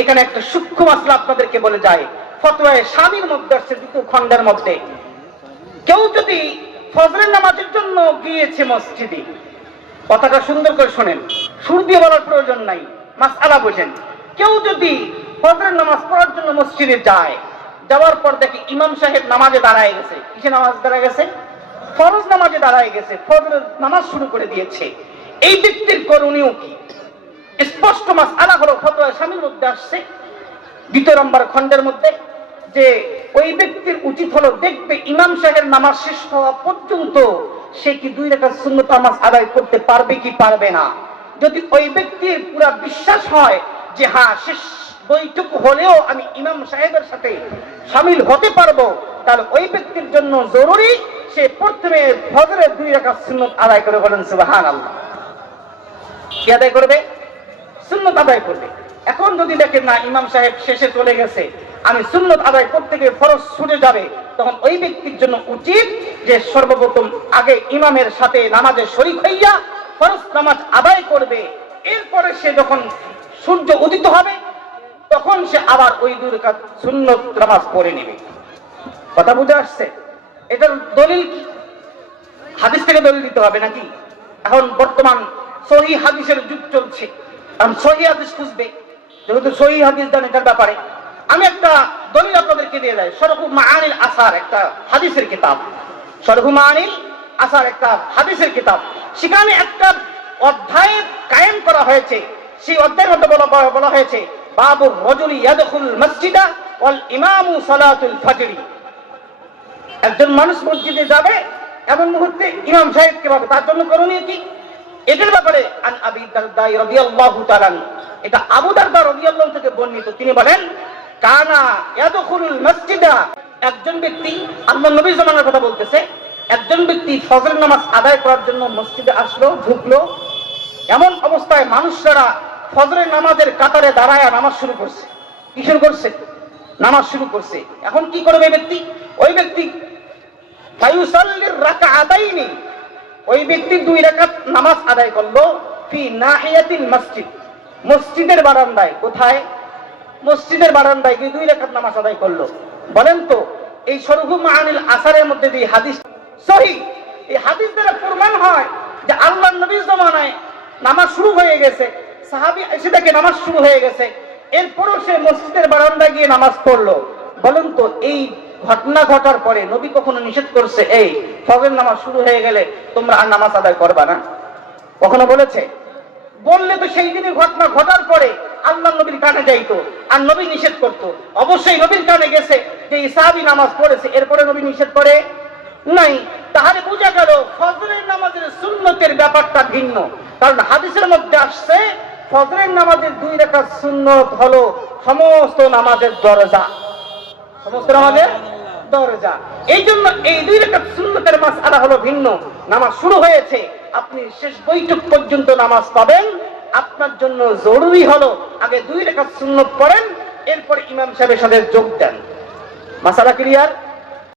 এখানে একটা সূক্ষ্ম মাসলা আপনাদেরকে বলে যায়। ফতোয়ায়ে শামীর মধ্যে আসছে 2 খণ্ডের মধ্যে, কেউ যদি ফজরের নামাজের জন্য গিয়েছে মসজিদে, কথাটা সুন্দর করে শোনেন, সুর দিয়ে বলার প্রয়োজন নাই, মাসআলা বোঝেন। কেউ যদি ফজরের নামাজ পড়ার জন্য মসজিদে যায়, যাওয়ার পর দেখে ইমাম সাহেব নামাজে দাঁড়ায় গেছে। কিসে নামাজ দাঁড়ায় গেছে? ফরজ নামাজে দাঁড়ায় গেছে, ফজরের নামাজ শুরু করে দিয়েছে। এই ব্যক্তির করণীয় কি? স্পষ্ট মাসআলা হলো ফতোয়া শামীর মধ্যে আসছে 2 নম্বর খণ্ডের মধ্যে, যে ওই ব্যক্তির উচিত হলো দেখবে ইমাম সাহেবের নামাজ শেষ হওয়া পর্যন্ত সে কি 2 রাকাত সুন্নত নামাজ আদায় করতে পারবে কি পারবে না। যদি ওই ব্যক্তির পুরা বিশ্বাস হয় যে হ্যাঁ শেষ বইটুকু হলেও আমি ইমাম সাহেবের সাথে শামিল হতে পারবো, তাহলে ওই ব্যক্তির জন্য জরুরি সে প্রথমে ফজরের 2 রাকাত সুন্নত আদায় করে। বলেন সুবহানাল্লাহ। কি আদায় করবে? সুন্নত আদায় করবে। এখন যদি দেখেন না ইমাম সাহেব শেষে চলে গেছে, আমি সুন্নত আদায় করতে গিয়ে ফরজ ছুটে যাবে, তখন ওই ব্যক্তির জন্য উচিত যে সর্বপ্রথম আগে ইমামের সাথে নামাজে শরীক হইয়া ফরজ নামাজ আদায় করবে। এরপরে সে যখন সূর্য উদিত হবে তখন সে আবার ওই 2 রাকাত সুন্নত নামাজ পড়ে নেবে। কথা বুঝে আসছে? এটার দলিল কি? হাদিস থেকে দলিল দিতে হবে নাকি? এখন বর্তমান সহিহ হাদিসের যুগ চলছে, কারণ সহিহ হাদিস খুঁজবে, যেহেতু সহিহ হাদিস জানেন এটার ব্যাপারে। আমি একটা দলিল আপনাদেরকে দিয়ে যাই। শরহু মাআনিল আসার একটা হাদিসের কিতাব, শরহু মাআনিল আসার একটা হাদিসের কিতাব। সেখানে একটা অধ্যায় কায়েম করা হয়েছে। সেই অধ্যায়ের মধ্যে বলা হয়েছে বাবুর রাজুলি ইয়াদখুল মসজিদা ওয়াল ইমামু সালাতুল ফজর। একজন মানুষ মসজিদে যাবে, এমন মুহূর্তে ইমাম সাহেবকে পাবে, তার জন্য করণীয় কি? এটার ব্যাপারে আন আবি দারদা রাদিয়াল্লাহু তাআলা, এটা আবু দারদা রাদিয়াল্লাহু থেকে বর্ণিত। তিনি বলেন কানা ইয়াদখুলুল মসজিদা, একজন ব্যক্তি, আল্লাহর নবীর জামানার কথা বলতেছে, একজন ব্যক্তি ফজরের নামাজ আদায় করার জন্য মসজিদে আসলো, ঢুকলো। এমন অবস্থায় মানুষরা ফজরের নামাজের কাতারে দাঁড়ায় নামাজ শুরু করছে। কি শুরু করছে? নামাজ শুরু করছে। এখন কি করবে ব্যক্তি? ওই ব্যক্তি ফায়ুসাল্লির রাকাআতাইনি, ওই ব্যক্তি 2 রাকাত নামাজ আদায় করলো ফি নাহিয়াতিল মসজিদ, মসজিদের বারান্দায়। কোথায়? মসজিদের বারান্দায় গিয়ে 2 রাকাত নামাজ আদায় করলো। বলেন তো এই শরহু মাআনিল আসারের মধ্যে যে হাদিস সহিহ, এই হাদিস দ্বারা প্রমাণ হয় যে আল্লাহর নবীর জামানায় নামাজ শুরু হয়ে গেছে, সাহাবী এসে দেখে নামাজ শুরু হয়ে গেছে, এরপরও সে মসজিদের বারান্দায় গিয়ে নামাজ পড়লো। বলেন তো এই ঘটনা ঘটার পরে নবী কখনো নিষেধ করছে এই ফজর নামাজ শুরু হয়ে গেলে তোমরা আর নামাজ আদায় করবা না? কখনো বলেছে? বললে তো সেই দিনের ঘটনা ঘটার পরে আল্লাহ নবীর কানে যাইতো আর নবী নিষেধ করতো। অবশ্যই নবীর কানে গেছে যে সাহাবী নামাজ পড়েছে, এরপরে নবী নিষেধ করে নাই। তাহলে বোঝা গেল ফজরের নামাজের সুন্নতের ব্যাপারটা ভিন্ন। কারণ হাদিসের মধ্যে আসছে ফজরের নামাজের 2 রাকাত সুন্নত হলো সমস্ত নামাজের দরজা, সমস্ত নামাজের দরজা। এই জন্য এই 2 রাকাত সুন্নতের মাসআলা হলো ভিন্ন। নামাজ শুরু হয়েছে, আপনি শেষ বৈঠক পর্যন্ত নামাজ পাবেন, আপনার জন্য জরুরি হলো আগে 2 রাকাত সুন্নত পড়েন, এরপর ইমাম সাহেবের সাথে যোগ দেন। মাসআলা ক্লিয়ার?